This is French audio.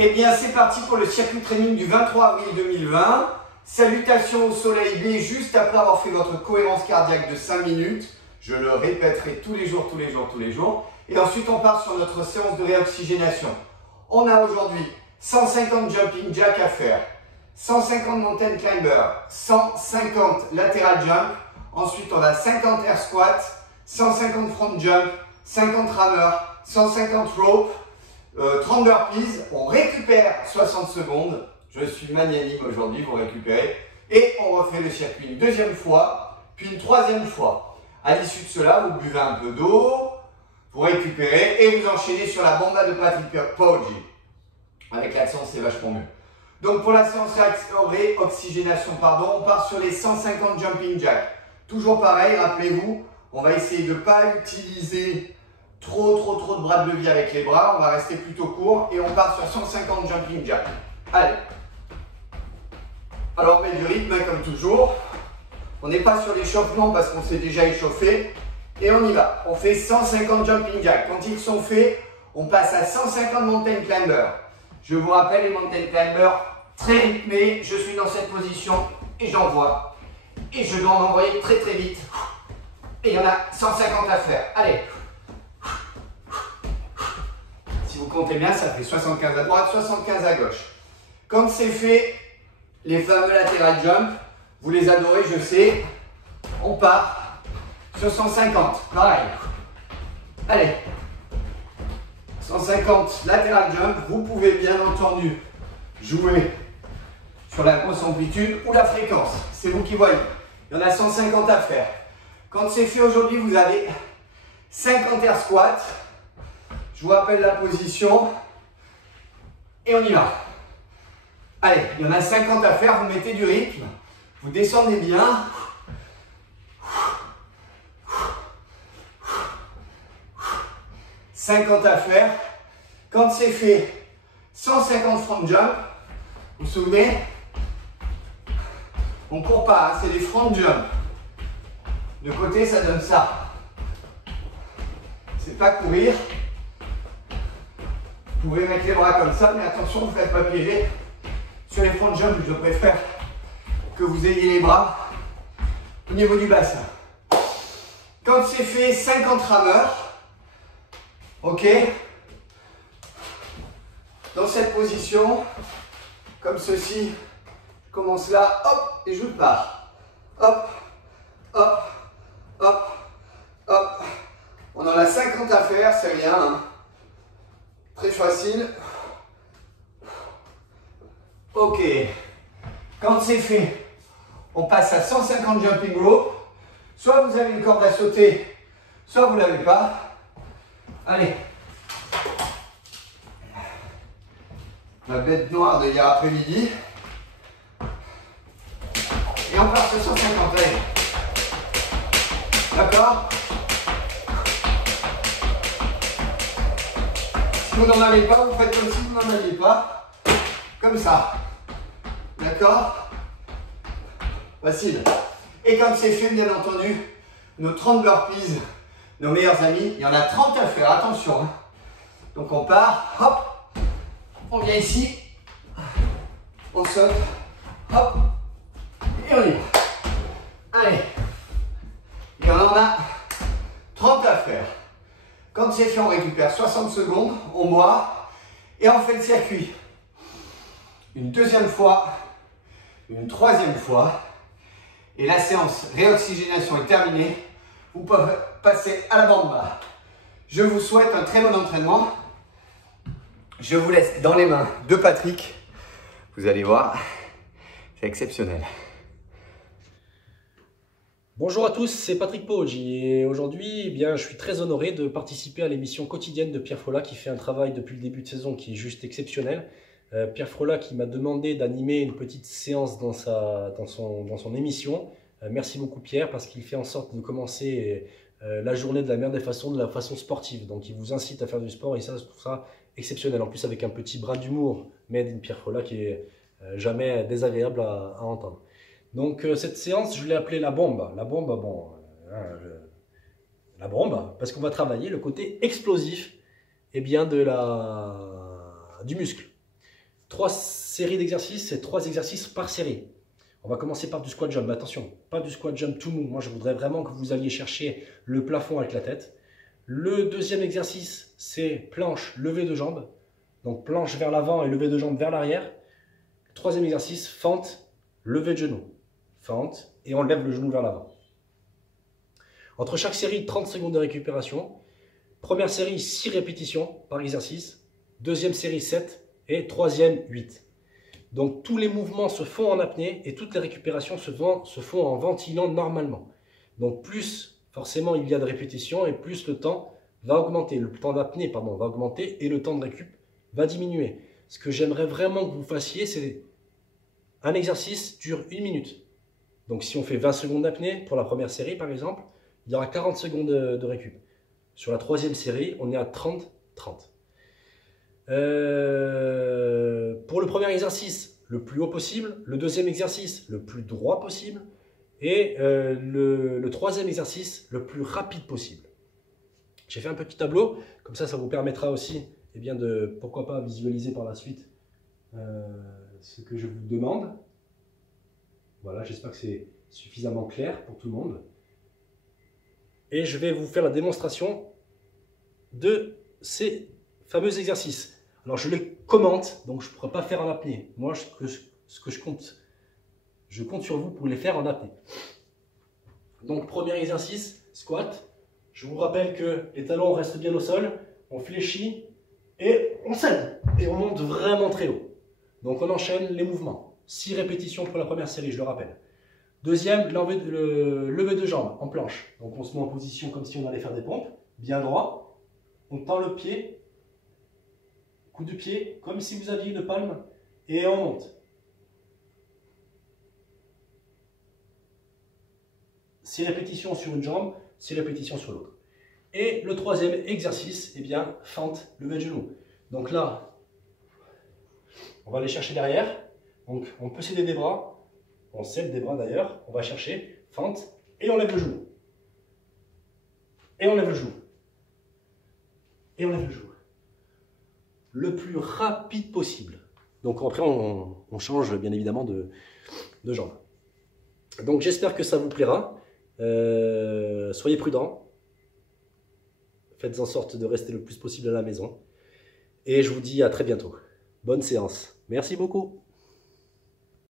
Eh bien, c'est parti pour le circuit training du 23 avril 2020. Salutations au soleil B juste après avoir fait votre cohérence cardiaque de 5 minutes. Je le répéterai tous les jours. Et ensuite, on part sur notre séance de réoxygénation. On a aujourd'hui 150 jumping jack à faire, 150 mountain climber, 150 lateral jump. Ensuite, on a 50 air squat, 150 front jump, 50 rameurs, 150 rope, 30 burpees. On récupère 60 secondes. Je suis magnanime aujourd'hui, vous récupérez. Et on refait le circuit une deuxième fois, puis une troisième fois. À l'issue de cela, vous buvez un peu d'eau, vous récupérez et vous enchaînez sur la bomba de Patrick Poggi. Avec l'accent, c'est vachement mieux. Donc pour la séance réoxygénation, on part sur les 150 jumping jack. Toujours pareil, rappelez-vous, on va essayer de ne pas utiliser trop de bras de levier avec les bras. On va rester plutôt court et on part sur 150 jumping jack. Allez. Alors on met du rythme comme toujours. On n'est pas sur l'échauffement parce qu'on s'est déjà échauffé. Et on y va. On fait 150 jumping jack. Quand ils sont faits, on passe à 150 mountain climber. Je vous rappelle les mountain climbers très rythmés. Je suis dans cette position et j'envoie. Et je dois en envoyer très vite. Et il y en a 150 à faire. Allez. Si vous comptez bien, ça fait 75 à droite, 75 à gauche. Quand c'est fait, les fameux lateral jump, vous les adorez, je sais. On part sur 150. Pareil. Allez. 150 lateral jump. Vous pouvez bien entendu jouer sur la grosse amplitude ou la fréquence. C'est vous qui voyez. Il y en a 150 à faire. Quand c'est fait aujourd'hui, vous avez 50 air squats. Je vous rappelle la position. Et on y va. Allez, il y en a 50 à faire. Vous mettez du rythme. Vous descendez bien. « 50 à faire. Quand c'est fait, 150 front jump. Vous vous souvenez? On ne court pas, hein, c'est des front jump. De côté, ça donne ça. C'est pas courir. Vous pouvez mettre les bras comme ça, mais attention, vous ne faites pas piéger. Sur les front jump, je préfère que vous ayez les bras au niveau du bassin. Quand c'est fait, 50 rameurs. Ok. Dans cette position, comme ceci, je commence là, hop, et je pars. Hop, hop, hop, hop. On en a 50 à faire, c'est rien. Hein. Très facile. Ok. Quand c'est fait, on passe à 150 jumping rope. Soit vous avez une corde à sauter, soit vous ne l'avez pas. Allez. La bête noire de hier après-midi. Et on part sur 150. Allez. D'accord? Si vous n'en avez pas, vous faites comme si vous n'en aviez pas. Comme ça. D'accord? Facile. Et quand c'est fait, bien entendu, nos 30 burpees, nos meilleurs amis, il y en a 30 à faire, attention. Hein. Donc on part, hop, on vient ici, on saute, hop, et on y va. Allez, il y en a 30 à faire. Quand c'est fait, on récupère 60 secondes, on boit, et on fait le circuit. Une deuxième fois, une troisième fois, et la séance réoxygénation est terminée. Vous pouvez passer à la bamba. Je vous souhaite un très bon entraînement. Je vous laisse dans les mains de Patrick. Vous allez voir, c'est exceptionnel. Bonjour à tous, c'est Patrick Poggi et aujourd'hui, eh bien, je suis très honoré de participer à l'émission quotidienne de Pierre Frolla qui fait un travail depuis le début de saison qui est juste exceptionnel. Pierre Frolla qui m'a demandé d'animer une petite séance dans son émission. Merci beaucoup Pierre parce qu'il fait en sorte de commencer la journée de la meilleure des façons, de la façon sportive. Donc il vous incite à faire du sport et ça, je trouve ça exceptionnel. En plus avec un petit brin d'humour made in Pierre Frolla qui est jamais désagréable à entendre. Donc cette séance, je l'ai appelée la bombe. La bombe, bon, la bombe, parce qu'on va travailler le côté explosif du muscle. 3 séries d'exercices, c'est 3 exercices par série. On va commencer par du squat jump. Mais attention, pas du squat jump tout mou. Moi, je voudrais vraiment que vous alliez chercher le plafond avec la tête. Le deuxième exercice, c'est planche, levée de jambes. Donc planche vers l'avant et levée de jambes vers l'arrière. Troisième exercice, fente, levée de genou. Fente et on lève le genou vers l'avant. Entre chaque série, 30 secondes de récupération. Première série, 6 répétitions par exercice. Deuxième série, 7. Et troisième, 8. Donc tous les mouvements se font en apnée et toutes les récupérations se font en ventilant normalement. Donc plus forcément il y a de répétitions et plus le temps va augmenter. Le temps d'apnée va augmenter et le temps de récup va diminuer. Ce que j'aimerais vraiment que vous fassiez, c'est un exercice dure 1 minute. Donc si on fait 20 secondes d'apnée pour la première série par exemple, il y aura 40 secondes de récup. Sur la troisième série, on est à 30-30. Pour le premier exercice, le plus haut possible. Le deuxième exercice, le plus droit possible. Et le troisième exercice, le plus rapide possible. J'ai fait un petit tableau, comme ça vous permettra aussi de, pourquoi pas, visualiser par la suite ce que je vous demande. Voilà, j'espère que c'est suffisamment clair pour tout le monde. Et je vais vous faire la démonstration de ces fameux exercices. Alors je les commente, donc je ne pourrai pas faire en apnée. Moi, ce que je compte sur vous pour les faire en apnée. Donc premier exercice, squat. Je vous rappelle que les talons restent bien au sol, on fléchit et on cède. Et on monte vraiment très haut. Donc on enchaîne les mouvements. 6 répétitions pour la première série, je le rappelle. Deuxième, lever de jambes en planche. Donc on se met en position comme si on allait faire des pompes, bien droit. On tend le pied. Coup de pied, comme si vous aviez une palme, et on monte. 6 répétitions sur une jambe, 6 répétitions sur l'autre. Et le troisième exercice, fente, levée de genou. Donc là, on va aller chercher derrière. Donc on peut céder des bras, on cède des bras d'ailleurs, on va chercher, fente, et on lève le genou. Et on lève le genou. Et on lève le genou. Le plus rapide possible. Donc après on change bien évidemment de jambe. Donc j'espère que ça vous plaira. Soyez prudents. Faites en sorte de rester le plus possible à la maison. Et je vous dis à très bientôt. Bonne séance. Merci beaucoup.